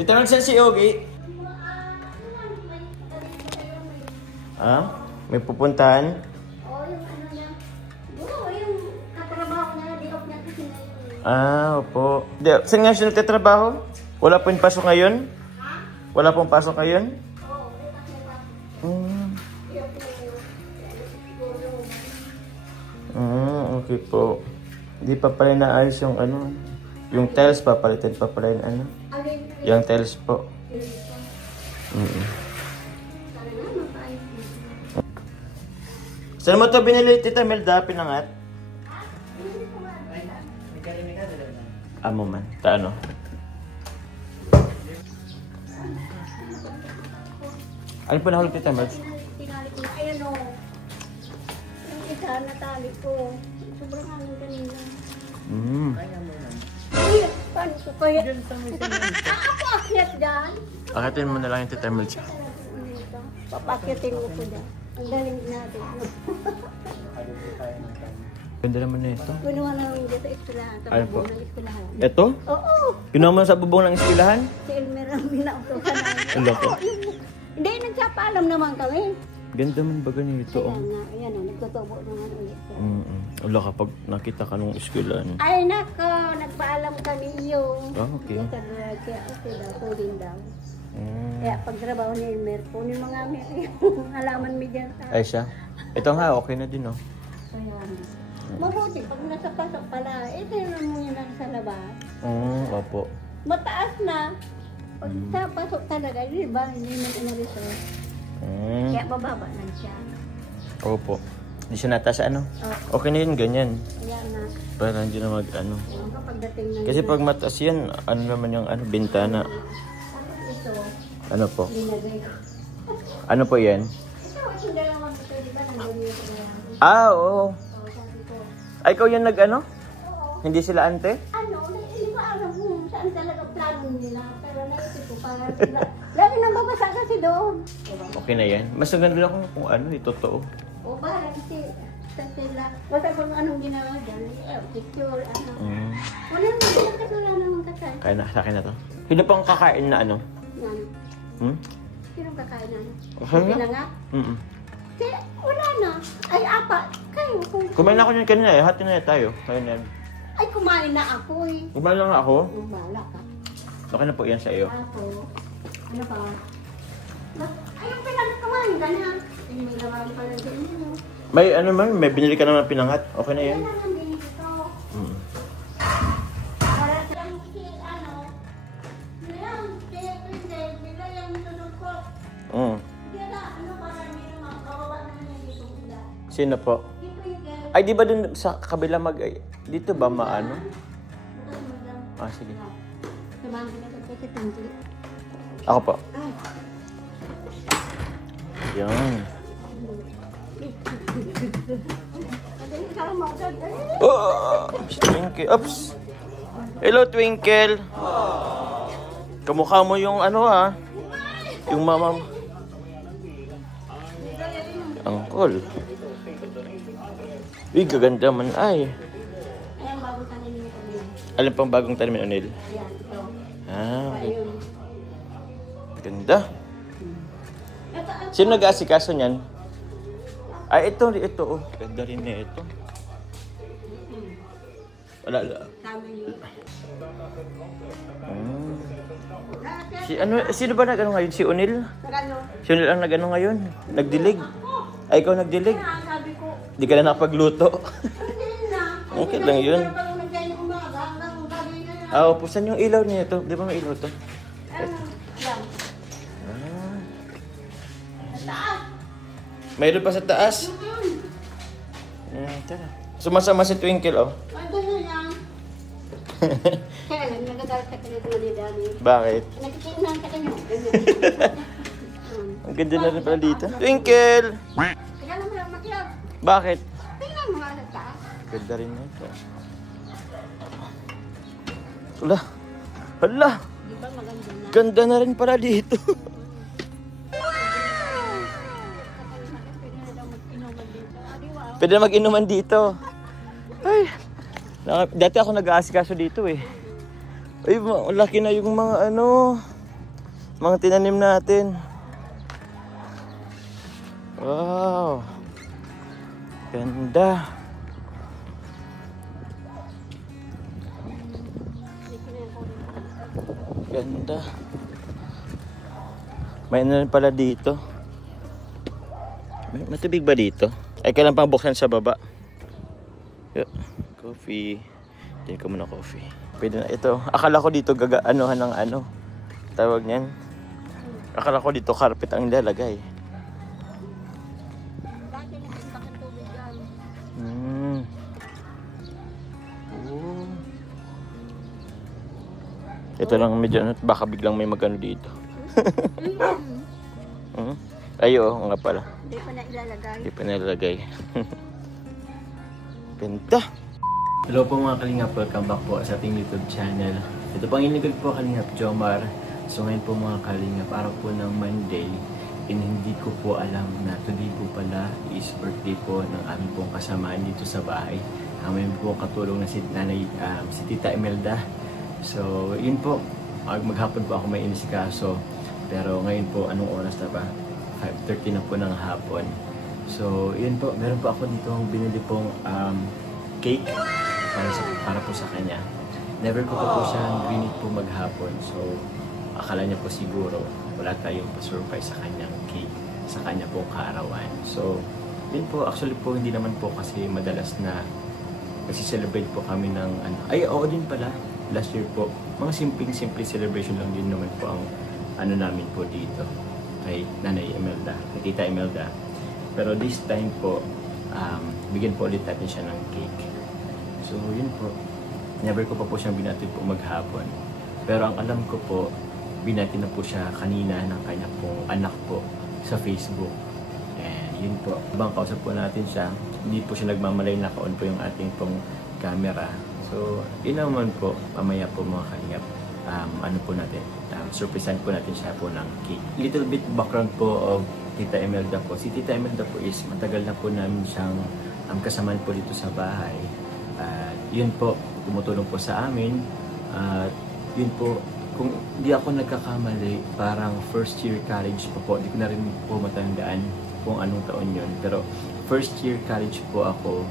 Tita Mel, saan si Yogi? Ah? May pupuntahan? Oo, yung ano niya. Oo, yung katrabaho niya, di off niya kasi ngayon. Ah, opo. Saan nga siya nagtatrabaho? Wala pong pasok ngayon? Ha? Wala pong pasok ngayon? Oo, may kasi ba? Okay po. Hindi pa pala naayos yung ano. Yung tiles pa, palitan pa pala yung ano. Yung tiles po. Saan mo ito binili, Tita Melda? Pinangat? Amo man. Taano? Ano pa nahulog, Tita Melda? Tinali ko na. Ayan o. Yung isa, natali ko. Sobrang hangin kanina. Ay, paano ko kaya? Ako akyat dyan. Akitin mo na lang yung Tita Melda. Papakyatin mo ko dyan. Ang galing natin. Ganda naman na ito. Kunuha namin dito sa eskwelahan. Sa Ano po? bubong ng eskwelahan. Ito? Oo. Kinuha mo sa bubong ng eskwelahan? Si Elmer ang binautokan namin. Ano po? Hindi, nagpapaalam naman kami. Ganda man ba ganito? Kaya nga, ayan o, nagtutubo naman ulit. Wala kapag nakita ka nung eskwelahan. Ay nako, nagpaalam kami yung. Ah, okay. Kaya okay daw, kunin daw. Kaya pagtrabaho ni Elmer, kunin mga yung halaman mi dyan sa. Ay siya? Ito nga, okay na din, oh. Kaya, mabuti, pag nasa pasok pala, ito yung mo yun sa labas. Opo. Mataas na. Pag sa pasok talaga, di ba? Hindi man inalis. Kaya bababa lang siya. Opo. Hindi siya nata sa ano? Oh. Okay na yun, ganyan. Kaya na. Para hindi na mag ano. Pagdating na Kasi pag mataas yan, ano naman yung ano, bintana. ito, Ano po? linagay ko. Ano po yan? Ito, yung dalawang ito, di ba? Nandun yung dalawang. Ah, oo. Sabi ko, Ay, ikaw yan nag-ano? oo. Hindi sila ante? Ano, hindi ko alam kung saan talaga plano nila. Pero naisip ko para sila. Lagi nang babasa kasi doon. Okay na yan. Mas maganda lang kung ano, totoo. O ba, sa sila. Basta kung anong ginawa dyan, picture, ano. Wala naman sila kasi wala naman kasal. Kaya na, sa akin na to. Sino pang kakain na ano? Yan. Sinong kakain na? Saan na? Sila nga? Kaya wala na. Ay, apat. Kayo. Kumain na ako niyan kanina eh. Hati na tayo. Kaya na yan. Ay, kumain na ako eh. Kumain lang ako. Bala ka. Okay na po yan sa iyo. Ako. Ano pa? Ay, yung pinag-kumain ka na. Ay, may laman pa rin sa inyo. May ano man, may binili ka naman pinangat. Okay na yan. Kaya naman din ito. Para sa ano. Ngayon, kaya ito hindi. Bila yung sunod ko. Kaya na, ano para hindi naman. Kawawa naman yung dito sila. Sino po? Ito yung girl. Ay, di ba dun sa kabila dito ba maano? Ah, sige. Samahan ko na ito si Tanji. Ako po. Yan. Oh, Twinkle. Oops. Hello, Twinkle. Kamukha mo yung ano yung mama mo. Angkol. Uy, gaganda man ay. Ayan, bago tanin niyo kami. Alam pang bagong tanim ni Onel? Ayan, ito. Okay. Ayun. Ganda. Sino nag-aasikaso niyan? Ay, ito. Oh. Ganda rin na ito. Wala. Kami yun. Sino ba nag-ano ngayon? Si Onel? Nagano? Si Onel ang nag-ano ngayon? Nagdilig? Ay, ikaw nagdilig? Kaya sabi ko, Di ka na nakapagluto. hindi na. Okay lang yun. Pero pag nagkain umaga, hanggang gabi na yan. Ah, opo. Saan yung ilaw niya ito? Di ba may ilaw to? Ano? Yan. Taas. Mayroon pa sa taas? Tara. Sumasama si Twinkle, oh. Ay, ganun yan. Kaya lang, nagagalit sa kanya ni Dani. Bakit? Nagkikinan sa kanya. Ang ganda na rin pala dito. Twinkle! Kaya lang mo lang makiyak. Bakit? Tingnan mo nga sa taas. Ganda rin na ito. Wala. Hala. Di ba maganda na? Ganda na rin pala dito. Pwede na mag-inuman dito. Ay. Dati ako nag-aasikaso dito eh. Ay, laki na yung mga ano. mga tinanim natin. Wow. Ganda. Ganda. May ano rin pala dito. May matubig ba dito? Ay, kailan pang buksan sa baba. Coffee. Hindi ko muna coffee. Pwede na ito. Akala ko dito gagaanuhan ng ano. Tawag niyan. Akala ko dito carpet ang ilalagay. Ito lang medyo, baka biglang may magano dito. Ay, oo nga pala. Hindi pa na ilalagay. Hindi pa nilalagay. Benta! Hello po mga Kalingap, welcome back po sa ating YouTube channel. Ito pang inigod po Kalingap Jomar. So ngayon po mga Kalingap, araw po ng Monday. Hindi ko po alam na today po pala is birthday po ng aming pong kasamaan dito sa bahay. May po katulong na si nanay, si Tita Imelda. So, yun po. Maghapon po ako may inisikaso. Pero ngayon po, anong oras na ba? 5:30 na po ng hapon. So, yun po. Meron po ako dito binili pong cake para po sa kanya. Never ko po siya grinit po maghapon. So, akala niya po siguro wala tayong pa-surprise sa kanyang cake. Sa kanya pong kaarawan. So, yun po. Actually po, hindi naman po kasi madalas na kasi-celebrate po kami ng ano. Ay, oo din pala. Last year po, mga simple celebration lang din naman po ang ano namin po dito kay Nanay Imelda, kay Tita Imelda. Pero this time po, bigyan po ulit natin siya ng cake. So yun po, never ko pa po siyang binati po maghapon. Pero ang alam ko po, binati na po siya kanina ng kanya pong anak po sa Facebook. And yun po, habang kausap po natin siya, hindi po siya nagmamalay na ka-on po yung ating pong camera. So, yun naman po, mamaya po mga Kalingap, ano po natin, surprisean po natin siya po ng cake. Little bit background po of Tita Imelda po. Si Tita Imelda po is matagal na po namin siyang kasamaan po dito sa bahay. Yun po, tumutulong po sa amin. Yun po, kung di ako nagkakamali, parang first year college pa po. Di ko na rin po matandaan kung anong taon yun. Pero first year college po ako,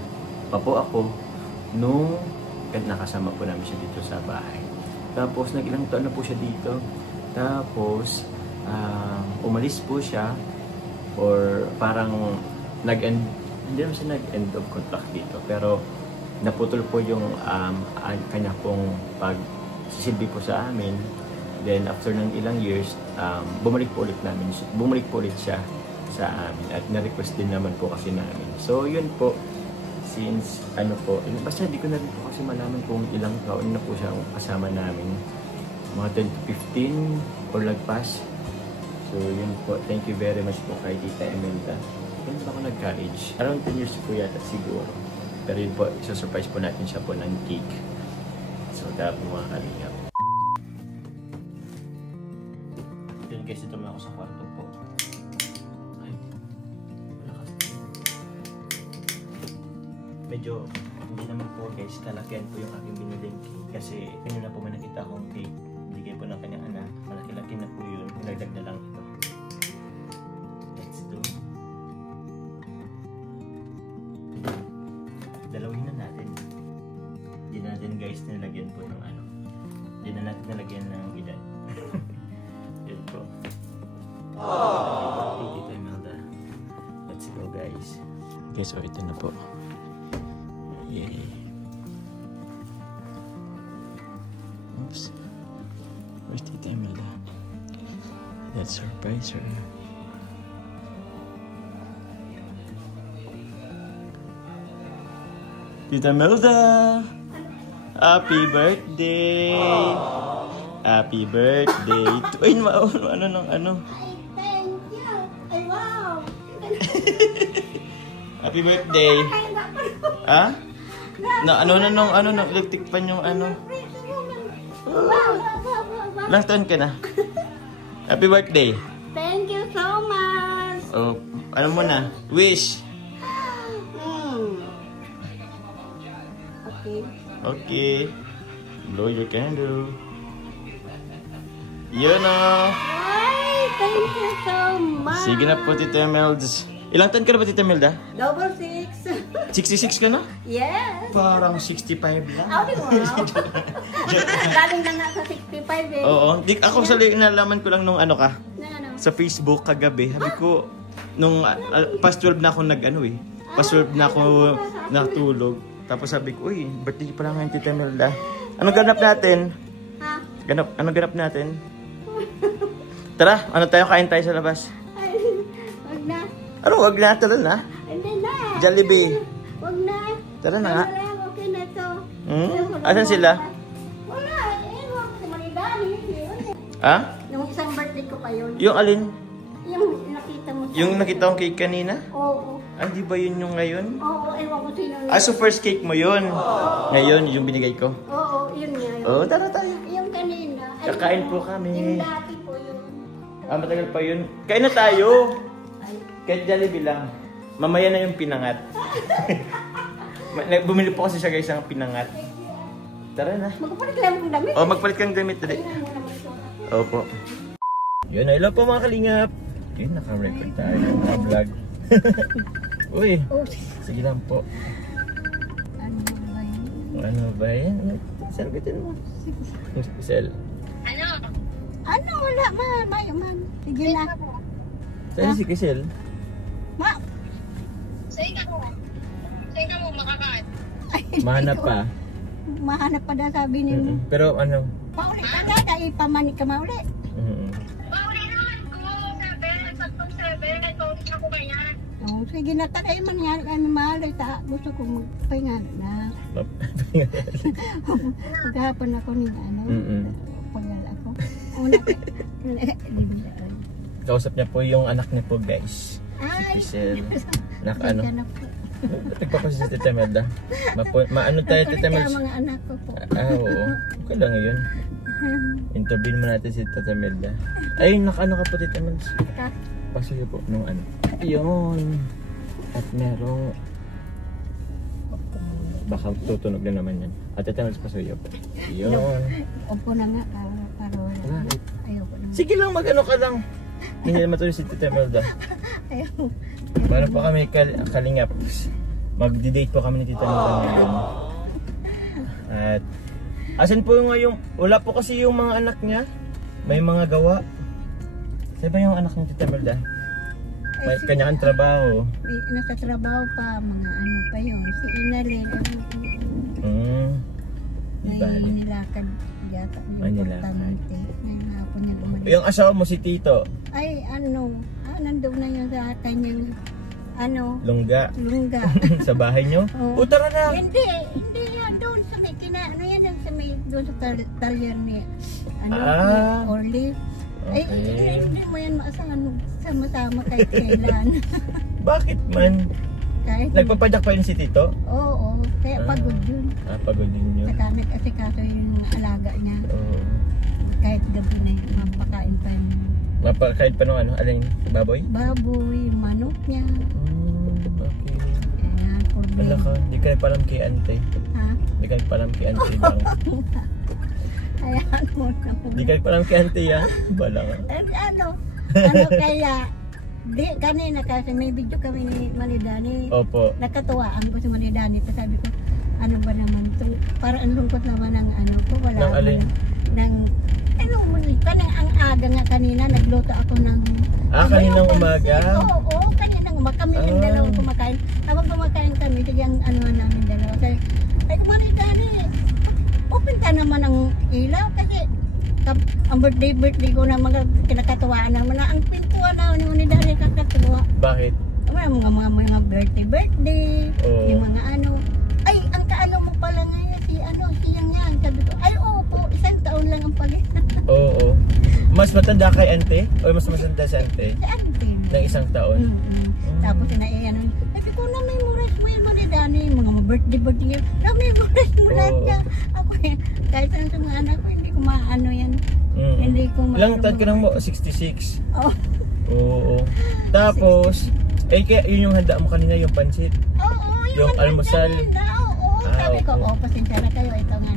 nung nakasama po namin siya dito sa bahay. Tapos nag-ilang taon na po siya dito. Tapos umalis po siya or parang nag-end, hindi naman siya nag-end of contract dito. Pero naputol po yung kanya pong pagsisilbi po sa amin. Then after ng ilang years, bumalik po ulit siya sa amin. At na-request din naman po kasi namin. So yun po. Since, basta di ko na rin po kasi malaman kung ilang taon na po siya kasama namin. Mga 10 to 15 or lagpas. So, yun po. Thank you very much po kay Tita Imelda. Kailan pa ako nag-college? Around 10 years po yata siguro. Pero yun po, isa-surprise po natin siya po ng cake. So, dahil po mga Kalingap. Yun guys, ito muna ako sa kwarto po. Medyo hindi naman po guys kalakihan po yung aking biniling cake kasi kanina po may nakita akong cake bigay po ng kanyang anak, malaki-laki na po yun, nagdag na lang ito. Let's do. Dalawin na natin. Hindi na natin guys nilagyan po ng ano, hindi na natin nilagyan ng edad. Yun po. Tita Imelda. Let's go guys. Okay, so ito na po. Yay. Oops. Where's Tita Imelda? Let's surprise her. Tita Imelda! Happy birthday! Happy birthday! Ay, ano? Ay, thank you! Ay, wow! Happy birthday! Ha? Na electric pan yung ano. Ilang taon ka na? Happy birthday. Thank you so much. Oh, ano mo na? Wish. Okay. Okay. Blow your candle. Yun o. Thank you so much. Sige na po, Tita Melds. Ilang taon ka na ba, Tita Melda? Double 6. 66 ka na? Yes. Parang 65 lang. Oh, di mo. Galing na nga sa 65 eh. Oo. Ako sa nalaman ko lang nung ano ka, Na ano? sa Facebook kagabi. Sabi ko, nung past 12 na ako nag-ano eh. Past 12 na ako natulog. Tapos sabi ko, uy, birthday pa lang ngayon, Tita Melda. Anong ganap natin? Ha? Anong ganap natin? Tara, ano tayo, kain tayo sa labas. Ay, wag na. Ano, wag na, tara na. Hindi na. Jollibee. Wag na. Tara na nga. Wala, okay na to. Asan sila? Wala, wag sa Manidani. Ha? Yung isang birthday ko pa yun. Yung alin? Yung nakita mo. Yung nakita kong cake kanina? Oo. Ah, di ba yun yung ngayon? Oo, ewan ko sino yun. Ah, so first cake mo yun? Ngayon, yung binigay ko? Oo, yun nga. Oo, tara tayo. Yung kanina. Kakain po kami. Yung dati po yun. Ah, matagal pa yun. Kain na tayo. Ay. Kahit Jollibee lang. Mamaya na yung pinangat. Bumili po kasi siya guys ng pinangat. Tara na. Magpapalit lang akong damit. Oh, magpalit kang damit dali. Ayun muna magsuot. Opo. Yun, hello po mga kalingap. Yun, naka-record tayo. Naka-vlog. Uy, Oh, sige lang po. ano ba yun? Ano ba yan? Sargutin mo. Sel. Ano, wala man. Sige na. Saan si Kisel? Ma. Sa'yo mo makakain. Ay, Mahanap pa. Mahanap pa daw sabi ni mo. Pero ano? Pauli ka na, dahil pamanik ka mauli. Bauli naman ko. 7. Saktong 7. Bauli na ko ba yan? Oh, sige na, tagay man yan. Kami mahalay sa gusto ko magpahinga na. Maghapon ako ni ano. Pagal ako. Una, Kausap niya po yung anak niya po guys. ay, Kisel. Nak sige ano? na po. Nagpapasya si Tita Melda. Maano tayo Tita Kulit ka Melda? mga anak ko po. Oo. Okay lang yun. Interview mo natin si Tita Melda. Ayun, nakaano ka po Tita Melda? Pasuyo po nung ano. Yun. At merong baka tutunog na naman yan. At Tita Melda pasuyo po. Yun. Opo na nga, para wala. Bakit? Ayoko na. Sige lang, mag-ano ka lang. Hindi naman tuloy si Tita Melda. Ayoko. Meron po kami kalingap. Magdi-date po kami ni Tita Melda ngayon. At asan po yung ngayong, wala po kasi yung mga anak niya. May mga gawa. Saan ba yung anak ni Tita Melda? May kanya-kanyang trabaho. Nasa trabaho pa, mga ano pa yun. Si Inalyn, Di bali. may nilakad yata. May nilakad. Ngayon hapon niya bumalik. Yung asawa mo si Tito, Ay, nandun na yun sa kanyang, Lungga. lungga. Sa bahay nyo? Oo. O tara na! Hindi yan doon sa may sa may, doon sa talyer ni, Orly. Ay, Okay. hindi mo yan maasahan sama-sama kahit kailan. Bakit man? Kahit, Nagpapadyak pa yun si Tito? oo, kaya pagod yun. Pagod din yun. Saka nag-asikaso yung alaga niya. Oo. Kahit gabi na yun, mapakain pa yung Mapakain pa nung ano? Alin? Baboy? baboy, manok niya. Okay. Kaya, Wala ka, di ka palam kay ante. Ha? Di ka palam kay ante lang. Hayaan mo na po. Di ka palam kay ante ya. Bala ka. Ano kaya, kanina kasi may video kami ni Manidani. Opo. Nakatuwaan ko si Manidani. Tapos sabi ko, ano ba naman ito? Parang ang lungkot naman ng ano ko. Wala Ng alin? Kanang ang aga nga kanina, nagluto ako ng... Kaninang umaga? Oo, kaninang umaga. Kami yung dalawang kumakain. Habang kumakain kami, sige ang namin dalawa. Ay, Manidani, open ka naman ang ilaw kasi ang birthday ko na mga kinakatuwaan naman na ang pintuan na ni Manidani kakatuwa. Bakit? Mga birthday, Oo. yung mga ano. Ay, ang kaano mo pala ngayon, siyang yan. Sabi ko, ay oo po, 1 taon lang ang pagitan. Oo. Mas matanda kay ante? O mas matanda si ante? Si Ante. Ng 1 taon? Tapos sinaiyan nun. Sabi ko na memorize mo yan Manidani, mga birthday yan. Na memorize mo lahat Oo. yan. Ako kahit ano sa mga anak ko, hindi ko maano yan. Hindi ko maano. Ilang taon ka nang mo? 66? Oo. Oo. Tapos, kaya yun yung handa mo kanina, yung pansit. Oo, Yung almusal. Oo, sabi ko, opo. pasensya na kayo, ito nga.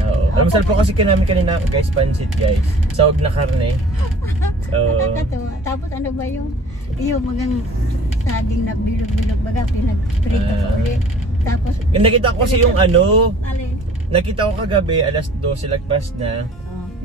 Oo. Almusal po kasi namin kanina, guys, pansit guys. Sawag na karne. Nakakatawa. Tapos ano ba yung mga saging na bilog-bilog baga, pinag-prito ko ulit. Tapos, yung nakita ko kasi yung ano, alin? nakita ko kagabi, alas 12 lagpas na,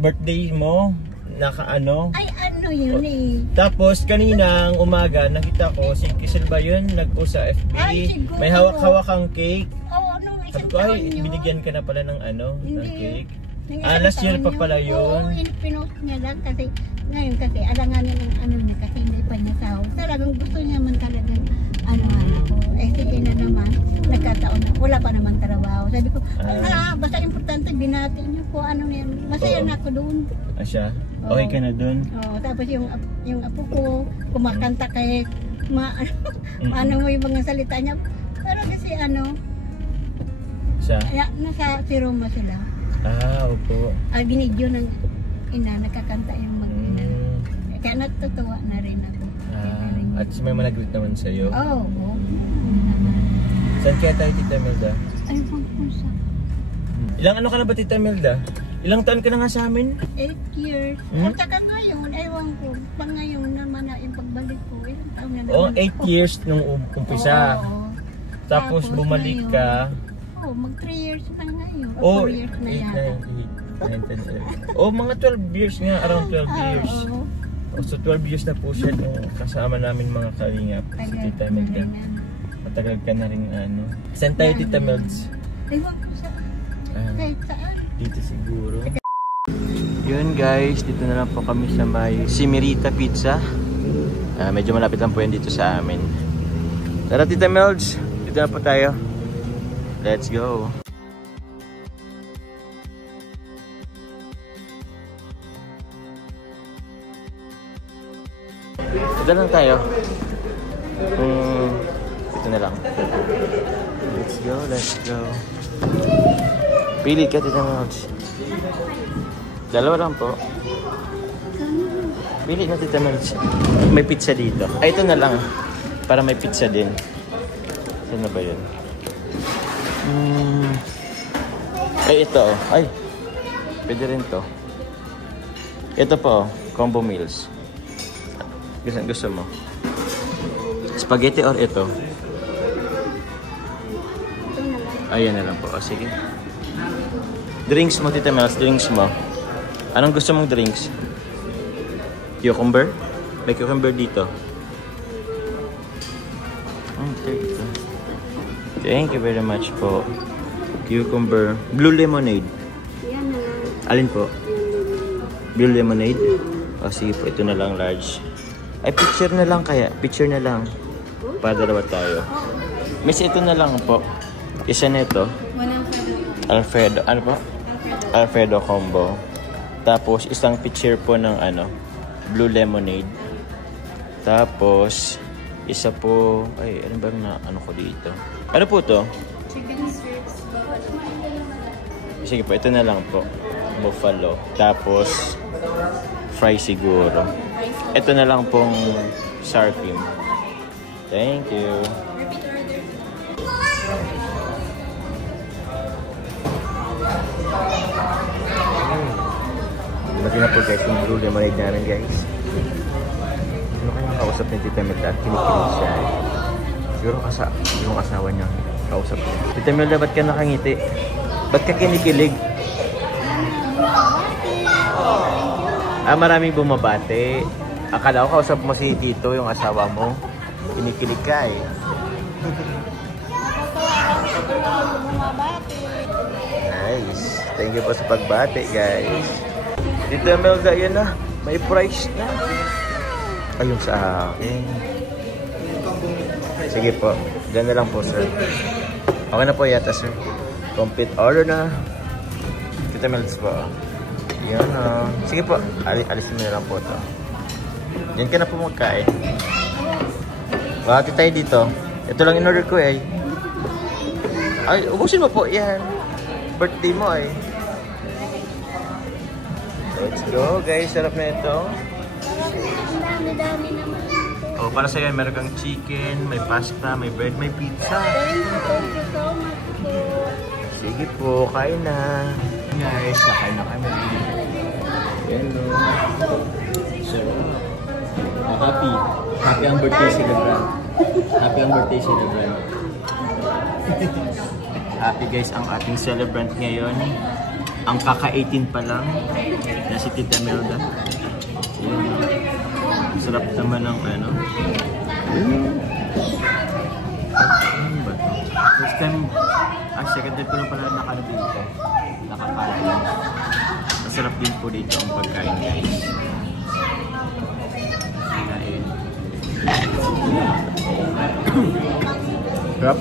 birthday mo, naka-ano. Ay, ano yun eh. Tapos, kaninang umaga, nakita ko, si Kisel ba yun, nag-post sa FB, Ay, siguro. may hawak-hawak kang cake. Oo, nung Sabi isang ko, taon ay, yun. binigyan ka na pala ng ano, ng Hindi. cake. Nung Ah, isang last year taon pa pala yun. Oo, pinost niya lang kasi, ngayon kasi, alanganin ng ano niya kasi hindi pa niya sahod. Talagang gusto niya man talagang ano ko. Eh, sige na naman, nagkataon na, wala pa naman trabaho. Sabi ko, basta importante, binati niyo po, ano yan, masaya na ako doon. Asya, okay ka na dun? Oo, tapos yung apo ko, kumakanta kahit ano mo yung mga salita niya. Pero kasi ano, Siya? nasa si Roma sila. Ah, opo. Binidyo ng ina, nakakanta yung mag-ina. Kaya natutuwa na rin ako. At may managrit naman sa'yo. Oo. Saan kaya tayo, Tita Melda? Ay, pangpunsa. Ilang ano ka na ba, Tita Melda? Ilang taon ka na nga sa amin? 8 years. O saka ngayon, ewan ko. Pag ngayon naman na yung pagbalik ko, ilang taon na naman. Oh, 8 years nung umpisa. Oo. Tapos bumalik ngayon, ka. Oh, mag 3 years na ngayon. Oh, 4 years na 8, yata. 9, 10, 11. Oh, mga 12 years nga. Around 12 years. Oo. Oh, so 12 years na po siya nung kasama namin mga kalingap sa Tita Melda. Matagal ka na rin ano. Saan tayo, Tita Melds? Ewan ko sa kahit saan. Dito siguro. Yun guys, dito na lang po kami sa may Simirita Pizza. Medyo malapit lang po yan dito sa amin. Tara, Tita Melds, dito na po tayo. Let's go. Dito lang tayo. Dito na lang. Let's go, let's go. Pili ka, Tita Melds. Dalawa lang po. Pili na, Tita Melds. May pizza dito. Ay, ito na lang. Para may pizza din. Saan na ba yun? Ay, ito. Ay, pwede rin to. Ito po, combo meals. Gusto mo? Spaghetti or ito? Ayan na lang po. O, sige. Drinks mo, Tita Melds. Drinks mo. Anong gusto mong drinks? Cucumber? May cucumber dito. Okay. Thank you very much po. Cucumber. Blue lemonade. Yan na lang. Alin po? Blue lemonade? O sige po, ito na lang large. Ay, picture na lang kaya. Picture na lang. Para dalawa tayo. Miss, ito na lang po. Isa na ito. Alfredo. Ano po? Alfredo combo. Tapos, isang picture po ng ano, blue lemonade. Tapos, isa po, ay, ano ba na ano ko dito? Ano po to? Chicken strips. Sige po, ito na lang po. Buffalo. Tapos, fry siguro. Ito na lang pong sour cream. Thank you. Lagi na po guys yung blue lemonade namin guys. Ano kayang kausap ni Tita Melda? Kinikilig siya eh. Siguro yung asawa niya kausap niya. Tita Melda, ba't ka nakangiti? Ba't ka kinikilig? Maraming bumabate. Akala ko kausap mo si Tito, yung asawa mo. Kinikilig ka eh. Nice. Thank you po sa pagbate guys. Tita Melda, yan na. May price na. Ayun sa akin. Sige po. Diyan na lang po, sir. Okay na po yata, sir. Complete order na. Tita Melda po. Yan na. Sige po. Alisin mo na lang po ito. Yan ka na po magkain. Bakit tayo dito? Ito lang in-order ko eh. Ay, ubusin mo po. Yan. Birthday mo eh. Let's go guys, sarap na ito. Dami-dami naman. Oh, para sa'yo, meron kang chicken, may pasta, may bread, may pizza. Thank you so much po. Sige po, kain na. Guys, nakain na kami. Yan o. Sarap. Happy. Happy ang birthday celebrant. Happy ang birthday celebrant. Happy guys ang ating celebrant ngayon. Ang kaka-18 pa lang na si Tita Melda. Sarap naman ng ano. Ano ba ito? First time, second time ko lang pala nakano dito. Nakakain lang. Masarap din po dito ang pagkain guys. Kain. Sarap.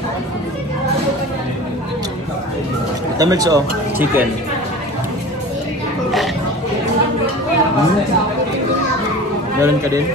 Tamils oh, chicken. Meron ka din?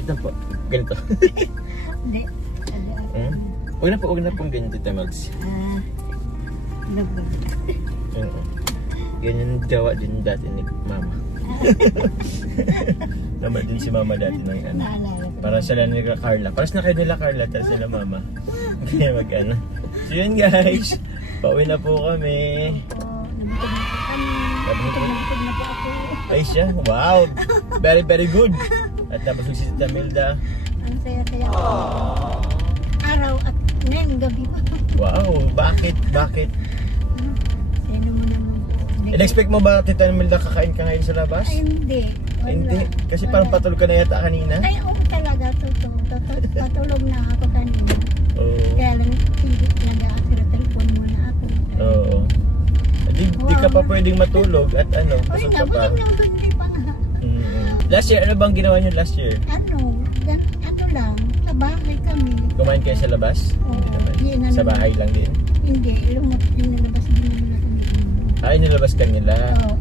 Ito po, ganito. Hindi. Huwag na pong ganyan, Tita Melds. Ganyan gawa din dati ni Mama. Naman din si Mama dati ng ano. Para sila nila Carla. Paras na kayo nila Carla, tapos nila Mama. Kaya mag-ano. So yun guys, pauwi na po kami. Nabutog na po ako. Ay siya, wow! Very very good! At tapos si Tita Melda. Ang saya-saya. Araw at ngayong gabi pa. Wow! Bakit? Bakit? Sino mo naman? In-expect mo ba, Tita Melda, kakain ka ngayon sa labas? Ay, hindi. Wala. Hindi. Kasi parang patulog ka na yata kanina. Ay, oo talaga. Patulog na ako kanina. Oo. Kaya lang, hindi nag-aasira telephone muna ako. Oo. Di ka pa pwedeng matulog at ano, Ay, busog ka pa. nabusog na hindi pa nga. Last year, ano bang ginawa niyo last year? Ano lang, sa bahay kami. Kumain kayo sa labas? Oo. Hindi naman. Sa bahay lang din? Hindi, nilabas din nila kami. Ay, nilabas ka nila? Oo,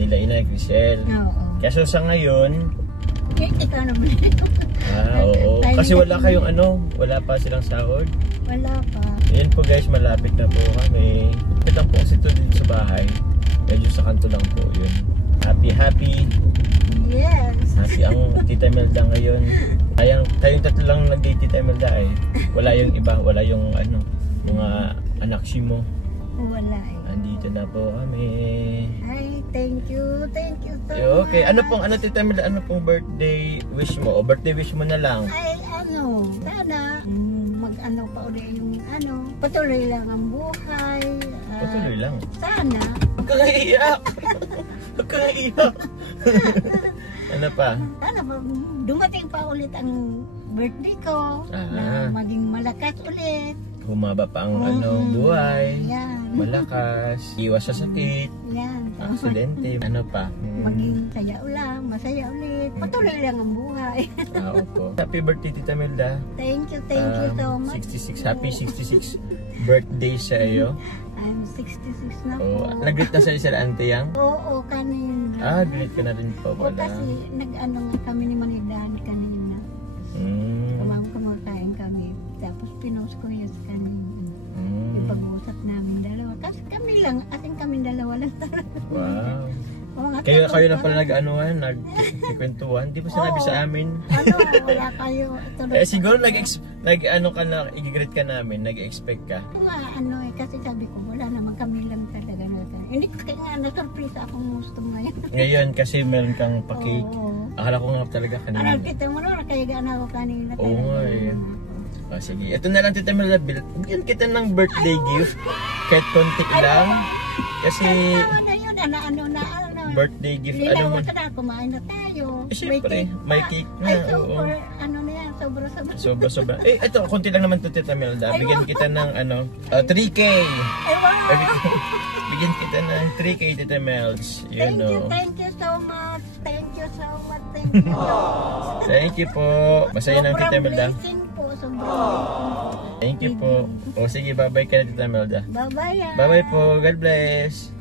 Nila Ina Crisel. Oo. Kaso sa ngayon, Ikaw naman. oo. Kasi wala kayong ano, wala pa silang sahod. Wala pa. Ayan po guys, malapit na po kami. Ito po kasi ito dito sa bahay. Medyo sa kanto lang po yun. Happy. Yes. Happy ang Tita Melda ngayon. Tayong tatlo lang nag-date Tita Melda eh. Wala yung iba, wala yung ano, mga anak si mo. Wala eh. Andito na po kami. Ay, thank you so much. Okay, Tita Melda, ano pong birthday wish mo? O birthday wish mo na lang? Ay, sana mag-ano pa ulit yung patuloy lang ang buhay. Patuloy lang. Sana. Huwag ka naiiyak! Huwag ka naiiyak! Ano pa? Sana dumating pa ulit ang birthday ko. Na maging malakas ulit. Humaba pa ang buhay. Yan. Malakas. Iwas sa sakit. Yan. Aksidente. Ano pa? Maging masaya ulit. Patuloy lang ang buhay. Opo. Happy birthday, Tita Melda. Thank you so much. 66. Happy 66 birthday sa iyo. I'm 66 na po. Nag-greet na sa ante yang? Oo, kanina. Greet ka na rin po pala. Kasi nag-ano nga kami ni Manigdahan kanina. Kumakain kami. Tapos pinost ko yun kanina. Yung pag-uusap namin dalawa. Kasi kami dalawa lang talaga. Wow. Kayo na pala nagkikwentuhan. Di ba sinabi sa amin? Wala kayo. Siguro i-greet ka namin, nag-expect ka. Kasi sabi ko, wala naman kami lang talaga. Hindi kaya nga na-surprise akong gusto ngayon. Ngayon kasi meron kang pa-cake. Akala ko nga talaga kanina. Aral kita mo na, kaya gaan ako kanina. Oo nga eh. Sige, ito na lang Tita Melda, bigyan kita ng birthday gift. Kahit konti lang. Kasi birthday gift, Lilawan ka na, kumain na tayo. Siyempre, may cake na. Sobra. Ito, konti lang naman ito Tita Melda. Bigyan kita ng 3K. Bigyan kita ng 3K Tita Melds. Thank you so much. Thank you po. Masaya ng Tita Melda. Blessing po. Sobrang Thank you po. O sige, bye-bye ka na Tita Melda. Bye-bye. Bye-bye po. God bless.